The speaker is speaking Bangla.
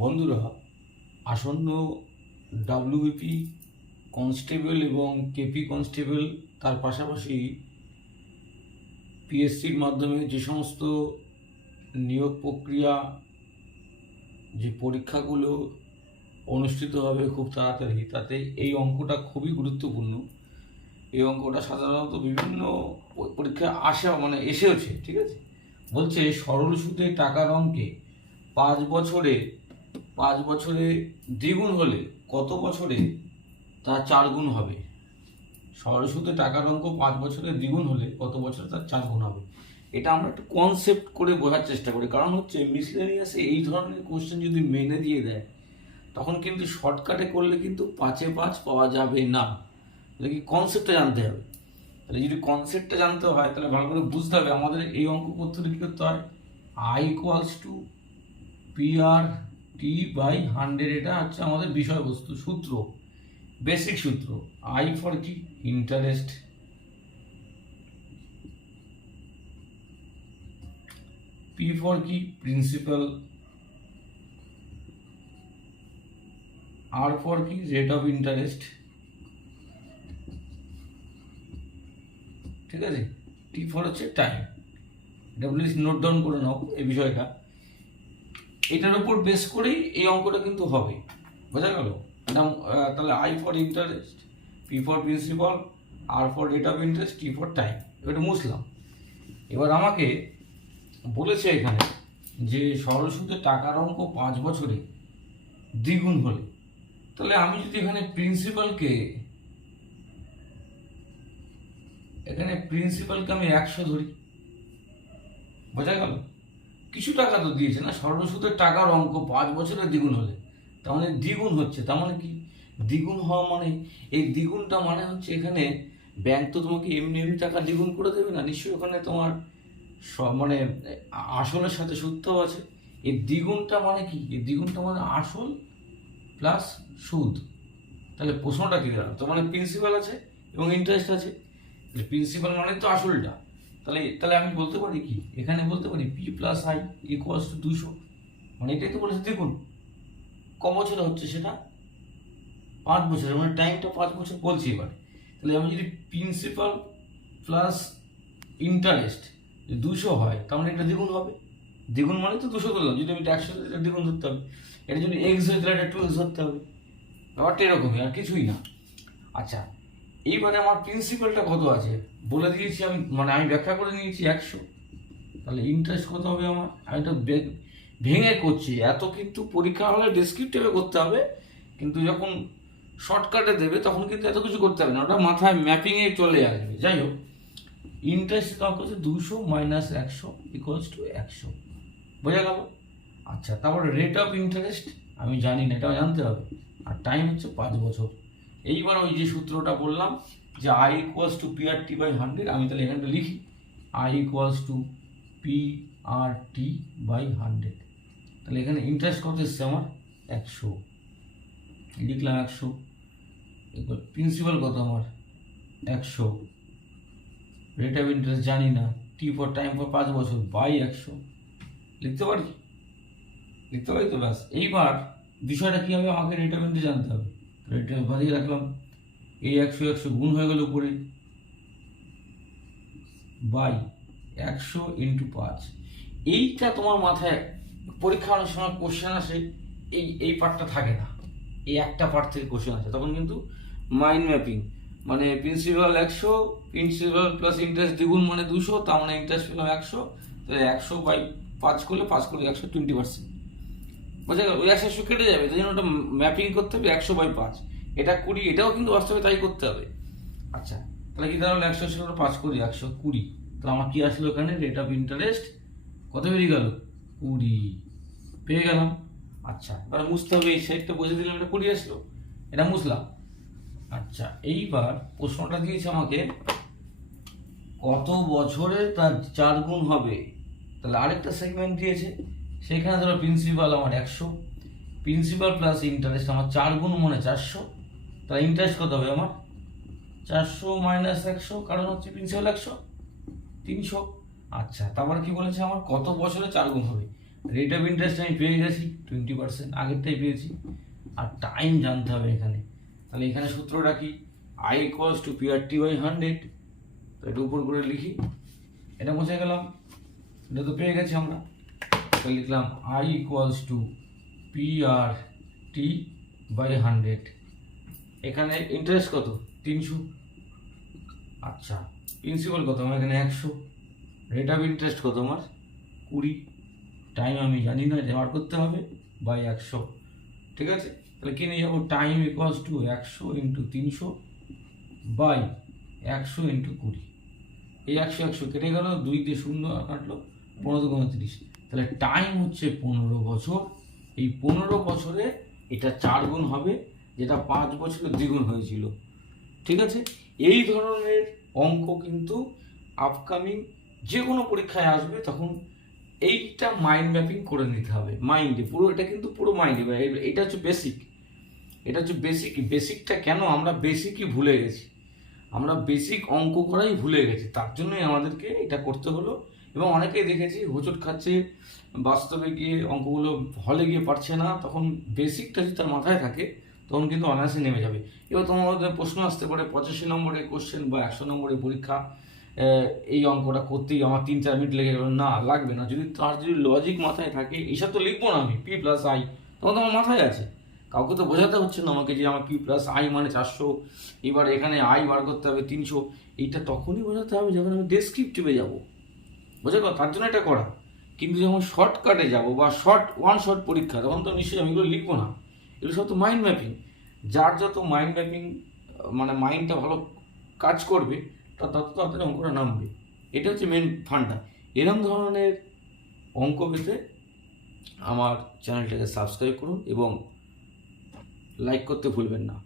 বন্ধুরা, আসন্ন ডাব্লিউবিপি কনস্টেবল এবং কেপি কনস্টেবল, তার পাশাপাশি পিএসসির মাধ্যমে যে সমস্ত নিয়োগ প্রক্রিয়া, যে পরীক্ষাগুলো অনুষ্ঠিত হবে খুব তাড়াতাড়ি, তাতে এই অঙ্কটা খুবই গুরুত্বপূর্ণ। এই অঙ্কটা সাধারণত বিভিন্ন পরীক্ষায় এসেওছে, ঠিক আছে। বলছে সরল সুদে টাকার অঙ্কে 5 বছরে দ্বিগুণ হলে কত বছরে তা 4 গুণ হবে। সরল সুদে টাকার অঙ্ক 5 বছরে দ্বিগুণ হলে কত বছরে তার 4 গুণ হবে। এটা আমরা একটু কনসেপ্ট করে বোঝার চেষ্টা করি, কারণ হচ্ছে মিসলেনিয়াসে এই ধরনের কোশ্চেন যদি মেনে দিয়ে দেয়, তখন কিন্তু শর্টকাটে করলে কিন্তু 5-এ 5 পাওয়া যাবে না। তাহলে কি কনসেপ্টটা জানতে হবে। তাহলে যদি কনসেপ্টটা জানতে হয়, তাহলে ভালো করে বুঝতে হবে আমাদের এই অঙ্ক পদ্ধতি কী করতে হয়। I = PR/T/100, এটা হচ্ছে আমাদের বিষয়বস্তু, সূত্র, বেসিক সূত্র। I ফর কি? ইন্টারেস্ট। P ফর কি? প্রিন্সিপাল। R ফর কি? Rate of interest. ঠিক আছে। T ফর হচ্ছে টাইম। এটা প্লিজ নোট ডাউন করে নাও এই বিষয়টা। এটার উপর বেস করেই এই অঙ্কটা কিন্তু হবে, বোঝা গেল। তাহলে I for interest, P for principal, R for rate of interest, T for time. এটা মুছলাম। এবার আমাকে বলেছে এখানে যে সরল সুদে টাকার অঙ্ক 5 বছরে দ্বিগুণ হলে, তাহলে আমি যদি এখানে প্রিন্সিপালকে আমি 100 ধরি, বোঝা গেল। কিছু টাকা তো দিয়েছে না, সরল সুদের টাকার অঙ্ক 5 বছরে দ্বিগুণ হলে, তার মানে দ্বিগুণ হচ্ছে। তার মানে কি? দ্বিগুণ হওয়া মানে, এই দ্বিগুণটা মানে হচ্ছে এখানে ব্যাংক তো তোমাকে এমনি এমনি টাকা দ্বিগুণ করে দেবে না, নিশ্চয়ই ওখানে তোমার আসলের সাথে সূত্রও আছে। এই দ্বিগুণটা মানে কি? এই দ্বিগুণটা মানে আসল প্লাস সুদ। তাহলে প্রশ্নটা কি দাঁড়ালো? তো মানে প্রিন্সিপাল আছে এবং ইন্টারেস্ট আছে। প্রিন্সিপাল মানে তো আসলটা। তাহলে আমি বলতে পারি কি, এখানে বলতে পারি P+I = 200। মানে এটাই তো বলেছে দেখুন ক বছরে হচ্ছে, সেটা 5 বছরে, মানে টাইমটা 5 বছর বলছি। এবার তাহলে আমি যদি প্রিন্সিপাল প্লাস ইন্টারেস্ট 200 হয়, তার মানে এটা দ্বিগুণ হবে। দ্বিগুণ মানে তো 200 ধরলাম, যদি আমি 100 এটা দ্বিগুণ ধরতে হবে। এটা যদি x হয় তাহলে এটা 2x ধরতে হবে। ব্যাপারটা এরকমই, আর কিছুই না। আচ্ছা, এইবারে আমার প্রিন্সিপালটা কত আছে বলে দিয়েছি আমি, আমি ব্যাখ্যা করে নিয়েছি 100। তাহলে ইন্টারেস্ট কত হবে আমার? আমি এটা ভেঙে করছি। এত কিন্তু পরীক্ষা হলে ডেসক্রিপটিভে করতে হবে, কিন্তু যখন শর্টকাটে দেবে তখন কিন্তু এত কিছু করতে হবে না, ওটা মাথায় ম্যাপিংয়ে চলে আসবে। যাই হোক, ইন্টারেস্ট কত হচ্ছে? 200 - 100 = 100, বোঝা গেল। আচ্ছা, তারপরে রেট অফ ইন্টারেস্ট আমি জানি না, এটা জানতে হবে। আর টাইম হচ্ছে 5 বছর। এইবার ওই যে সূত্রটা বললাম যে I = PR/T/100, আমি তাহলে এখানটা লিখি I = PR/T/100। তাহলে এখানে ইন্টারেস্ট কত এসছে আমার? 100, লিখলাম 100। এবার প্রিন্সিপাল কত আমার? 100। রেট অফ ইন্টারেস্ট জানি না, T ফর টাইম ফর 5 বছর বাই 100। লিখতে পারি তো, ব্যাস। এইবার বিষয়টা কি হবে? আমাকে রেট অফ ইন্টারেস্ট জানতে হবে। রেট বাদিয়ে রাখলাম, এই 100 গুণ হয়ে গেল উপরে, বাই 100 × 5। এইটা তোমার মাথায় পরীক্ষা অনেক সময় কোশ্চেন আসে, এই পার্টটা থাকে না, এই একটা পার্ট থেকে কোশ্চেন আসে, তখন কিন্তু মাইন্ড ম্যাপিং, মানে প্রিন্সিপাল 100, প্রিন্সিপাল প্লাস ইন্টারেস্ট দ্বিগুণ মানে 200, তার মানে ইন্টারেস্ট পেলাম 100। তাহলে 100/5 করলে 5 করলে 100 20%, বোঝা গেল। ওই 100 কেটে যাবে, তাই জন্য ওটা ম্যাপিং করতে হবে 100/5। এটা 20, এটাও কিন্তু বাস্তবে তাই করতে হবে। আচ্ছা, তাহলে কি দাঁড়ালো? 100 5 করি 120। তাহলে আমার কি আসলো এখানে? রেট অফ ইন্টারেস্ট কত বেরিয়ে গেল? 20 পেয়ে গেলাম। আচ্ছা, এবার মুছতে হবে, এই সাইডটা বুঝে দিলাম, এটা 20 আসলো, এটা মুছলাম। আচ্ছা, এইবার প্রশ্নটা দিয়েছে আমাকে কত বছরে তার 4 গুণ হবে। তাহলে আরেকটা সেগমেন্ট দিয়েছে, সেখানে ধরো প্রিন্সিপাল আমার 100, প্রিন্সিপাল প্লাস ইন্টারেস্ট আমার 4 গুণ মানে 400। তাহলে ইন্টারেস্ট কত হবে আমার? 400 - 100, কারণ হচ্ছে প্রিন্সিপাল 100, 300। আচ্ছা, তারপরে কি বলেছে আমার? কত বছরে 4 গুণ হবে। রেট অফ ইন্টারেস্ট আমি পেয়ে গেছি 20%, আগেরটাই পেয়েছি। আর টাইম জানতে হবে এখানে। তাহলে এখানে সূত্রটা কি, I equals to PRT by 100। তো এটা উপর করে লিখি, এটা মুছে গেলাম, এটা তো পেয়ে গেছি আমরা। তো লিখলাম I equals to PRT by 100। এখানে ইন্টারেস্ট কত, 300। আচ্ছা, প্রিন্সিপাল কত আমার এখানে 100। রেট অফ ইন্টারেস্ট কত আমার 20। টাইম আমি জানি না, বার করতে হবে, বাই 100। ঠিক আছে, তাহলে কি নিয়ে যাবো, time equals to 100 into 300 by 100 into 20। এই 100 কেটে গেল, 2 দিয়ে 0 কাটলো, 15 × 30। তাহলে টাইম হচ্ছে 15 বছর। এই 15 বছরে এটা 4 গুণ হবে, যেটা 5 বছরে দ্বিগুণ হয়েছিল। ঠিক আছে, এই ধরনের অঙ্ক কিন্তু আপকামিং যে কোনো পরীক্ষায় আসবে, তখন এইটা মাইন্ড ম্যাপিং করে নিতে হবে মাইন্ডে পুরো। এটা কিন্তু পুরো মাইন্ডে, এটা হচ্ছে বেসিক। এটা হচ্ছে বেসিকটা কেন আমরা বেসিকই ভুলে গেছি, আমরা বেসিক অঙ্ক করাই ভুলে গেছি, তার জন্যই আমাদেরকে এটা করতে হলো। এবং অনেকেই দেখেছি হোঁচট খাচ্ছে, বাস্তবে গিয়ে অঙ্কগুলো হলে গিয়ে পারছে না। তখন বেসিকটা যদি তার মাথায় থাকে তখন কিন্তু অনায়াসে নেমে যাবে। এবার তোমাদের প্রশ্ন আসতে পারে 85 নম্বরের কোশ্চেন বা 100 নম্বরের পরীক্ষা, এই অঙ্কটা করতেই আমার 3-4 মিনিট লেগে গেল। না, লাগবে না। যদি লজিক মাথায় থাকে, এইসব তো লিখবো না আমি, পি প্লাস আই, তখন তো আমার মাথায় আছে। কাউকে তো বোঝাতে হচ্ছে না আমাকে যে আমার পি প্লাস আই মানে 400, এবার এখানে আই বার করতে হবে 300। এইটা তখনই বোঝাতে হবে যখন আমি ডেসক্রিপটিভে যাবো, বোঝা গেল? তার জন্য এটা করা। কিন্তু যখন শর্টকাটে যাবো বা ওয়ান শর্ট পরীক্ষা, তখন তো নিশ্চয়ই আমি এগুলো লিখবো না। এগুলো সব তো মাইন্ড ম্যাপিং। যার যত মাইন্ড ম্যাপিং মানে মাইন্ডটা ভালো কাজ করবে, তত তাড়াতাড়ি অঙ্কটা নামবে। এটা হচ্ছে মেন ফান্ডা। এরকম ধরনের অঙ্ক পেতে আমার চ্যানেলটাকে সাবস্ক্রাইব করুন এবং লাইক করতে ভুলবেন না।